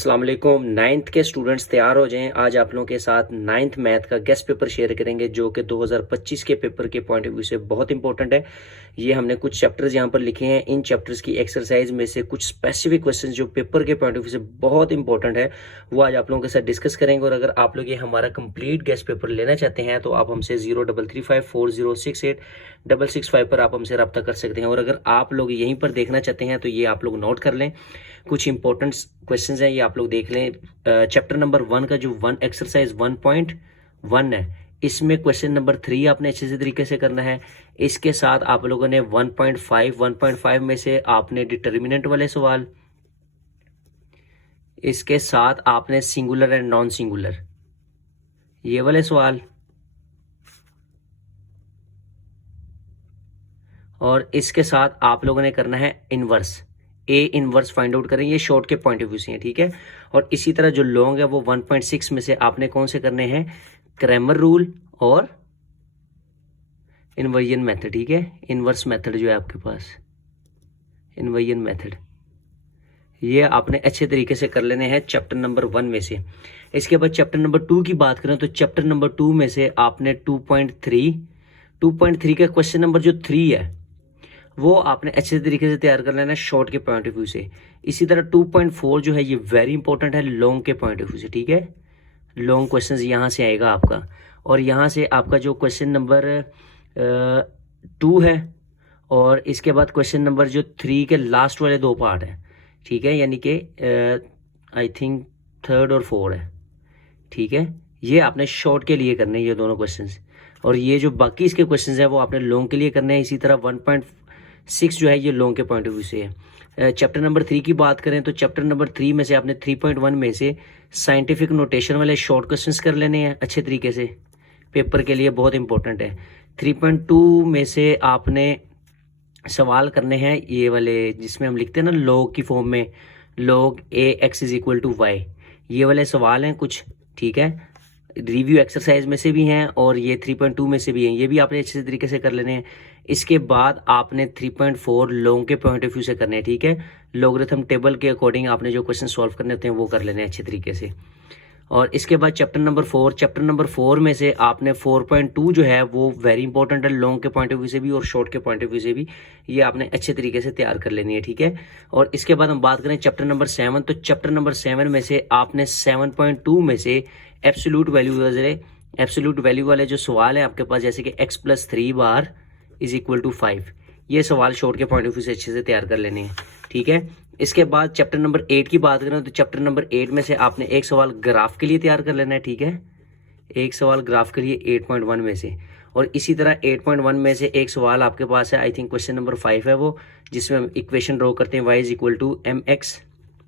अस्सलाम वालेकुम। नाइन्थ के स्टूडेंट्स तैयार हो जाएं। आज आप लोगों के साथ नाइन्थ मैथ का गेस्ट पेपर शेयर करेंगे जो कि 2025 के पेपर के पॉइंट ऑफ व्यू से बहुत इंपॉर्टेंट है। ये हमने कुछ चैप्टर्स यहाँ पर लिखे हैं। इन चैप्टर्स की एक्सरसाइज में से कुछ स्पेसिफिक क्वेश्चंस जो पेपर के पॉइंट ऑफ व्यू से बहुत इंपॉर्टेंट है वो आज आप लोगों के साथ डिस्कस करेंगे। और अगर आप लोग ये हमारा कंप्लीट गेस्ट पेपर लेना चाहते हैं तो आप हमसे 0335406865 पर आप हमसे रब्ता कर सकते हैं। और अगर आप लोग यहीं पर देखना चाहते हैं तो ये आप लोग नोट कर लें। कुछ इंपॉर्टेंट क्वेश्चंस हैं, ये आप लोग देख लें। चैप्टर नंबर 1 का जो एक्सरसाइज 1.1 है, इसमें क्वेश्चन नंबर 3 आपने अच्छे से तरीके से करना है। इसके साथ आप लोगों ने 1.5 में से आपने डिटर्मिनेंट वाले सवाल, इसके साथ आपने सिंगुलर एंड नॉन सिंगुलर ये वाले सवाल, और इसके साथ आप लोगों ने करना है inverse, A inverse find out करें। ये शॉर्ट के पॉइंट ऑफ व्यू से है, ठीक है। और इसी तरह जो लॉन्ग है वो 1.6 में से आपने कौन से करने हैं, क्रैमर रूल और इन्वर्जन मेथड, ठीक है। इनवर्स मेथड जो है आपके पास, इन्वर्जन मेथड, ये आपने अच्छे तरीके से कर लेने हैं चैप्टर नंबर 1 में से। इसके बाद चैप्टर नंबर 2 की बात करें तो चैप्टर नंबर 2 में से आपने 2.3 का क्वेश्चन नंबर जो 3 है वो आपने अच्छे तरीके से तैयार कर लेना है शॉर्ट के पॉइंट ऑफ व्यू से। इसी तरह 2.4 जो है ये वेरी इंपॉर्टेंट है लॉन्ग के पॉइंट ऑफ व्यू से, ठीक है। लॉन्ग क्वेश्चन यहाँ से आएगा आपका, और यहाँ से आपका जो क्वेश्चन नंबर 2 है और इसके बाद क्वेश्चन नंबर जो 3 के लास्ट वाले 2 पार्ट है, ठीक है, यानी कि आई थिंक 3rd और 4 है, ठीक है। ये आपने शॉर्ट के लिए करने हैं ये दोनों क्वेश्चंस, और ये जो बाकी इसके क्वेश्चंस हैं वो आपने लॉन्ग के लिए करने हैं। इसी तरह 1.6 जो है ये लॉन्ग के पॉइंट ऑफ व्यू से है। चैप्टर नंबर 3 की बात करें तो चैप्टर नंबर 3 में से आपने 3.1 में से साइंटिफिक नोटेशन वाले शॉर्ट क्वेश्चंस कर लेने हैं अच्छे तरीके से, पेपर के लिए बहुत इंपॉर्टेंट है। 3.2 में से आपने सवाल करने हैं ये वाले जिसमें हम लिखते हैं ना लॉग की फॉर्म में, log ax = y, ये वाले सवाल हैं कुछ, ठीक है। रिव्यू एक्सरसाइज में से भी हैं और ये 3.2 में से भी हैं, ये भी आपने अच्छे तरीके से कर लेने हैं। इसके बाद आपने 3.4 लॉन्ग के पॉइंट ऑफ व्यू से करने हैं, ठीक है। लॉगरिथम टेबल के अकॉर्डिंग आपने जो क्वेश्चन सॉल्व करने होते हैं वो कर लेने हैं अच्छे तरीके से। और इसके बाद चैप्टर नंबर 4 में से आपने 4.2 जो है वो वेरी इंपॉर्टेंट है लॉन्ग के पॉइंट ऑफ व्यू से भी और शॉर्ट के पॉइंट ऑफ व्यू से भी, ये आपने अच्छे तरीके से तैयार कर लेनी है, ठीक है। और इसके बाद हम बात करें चैप्टर नंबर 7, तो चैप्टर नंबर 7 में से आपने 7.2 में से एब्सोल्यूट वैल्यू वाले जो सवाल है आपके पास, जैसे कि x+3 बार = 5, ये सवाल शॉर्ट के पॉइंट ऑफ व्यू से अच्छे से तैयार कर लेने हैं, ठीक है। इसके बाद चैप्टर नंबर 8 की बात करें तो चैप्टर नंबर 8 में से आपने एक सवाल ग्राफ के लिए तैयार कर लेना है, ठीक है। एक सवाल ग्राफ के लिए 8.1 में से, और इसी तरह 8.1 में से एक सवाल आपके पास है, आई थिंक क्वेश्चन नंबर 5 है वो, जिसमें हम इक्वेशन ड्रॉ करते हैं y = mx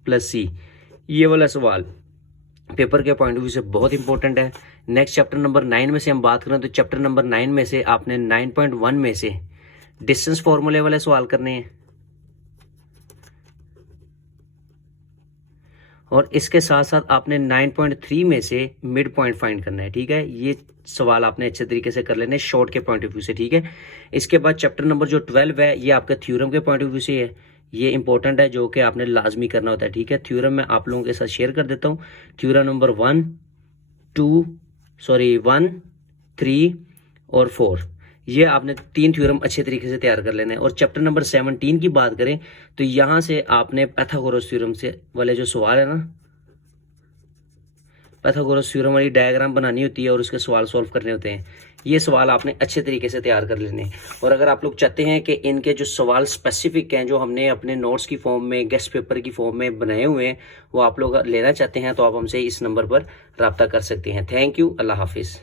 + c, ये वाला सवाल पेपर के पॉइंट ऑफ व्यू से बहुत इंपॉर्टेंट है। नेक्स्ट चैप्टर नंबर 9 में से हम बात करें तो चैप्टर नंबर 9 में से आपने 9.1 में से डिस्टेंस फॉर्मूले वाले सवाल करने हैं, और इसके साथ साथ आपने 9.3 में से मिड पॉइंट फाइंड करना है, ठीक है। ये सवाल आपने अच्छे तरीके से कर लेने शॉर्ट के पॉइंट ऑफ व्यू से, ठीक है। इसके बाद चैप्टर नंबर जो 12 है ये आपका थ्योरम के पॉइंट ऑफ व्यू से है, ये इंपॉर्टेंट है जो कि आपने लाजमी करना होता है, ठीक है। थ्योरम मैं आप लोगों के साथ शेयर कर देता हूँ। थ्योरम नंबर 1, 3 और 4, ये आपने 3 थ्योरम अच्छे तरीके से तैयार कर लेने हैं। और चैप्टर नंबर 17 की बात करें तो यहाँ से आपने पाइथागोरस थ्योरम से वाले जो सवाल है ना, पाइथागोरस थ्योरम वाली डायग्राम बनानी होती है और उसके सवाल सॉल्व करने होते हैं, ये सवाल आपने अच्छे तरीके से तैयार कर लेने। और अगर आप लोग चाहते हैं कि इनके जो सवाल स्पेसिफिक हैं जो हमने अपने नोट्स की फॉर्म में, गेस्ट पेपर की फॉर्म में बनाए हुए हैं, वो आप लोग लेना चाहते हैं तो आप हमसे इस नंबर पर रब्ता कर सकते हैं। थैंक यू, अल्लाह हाफिज़।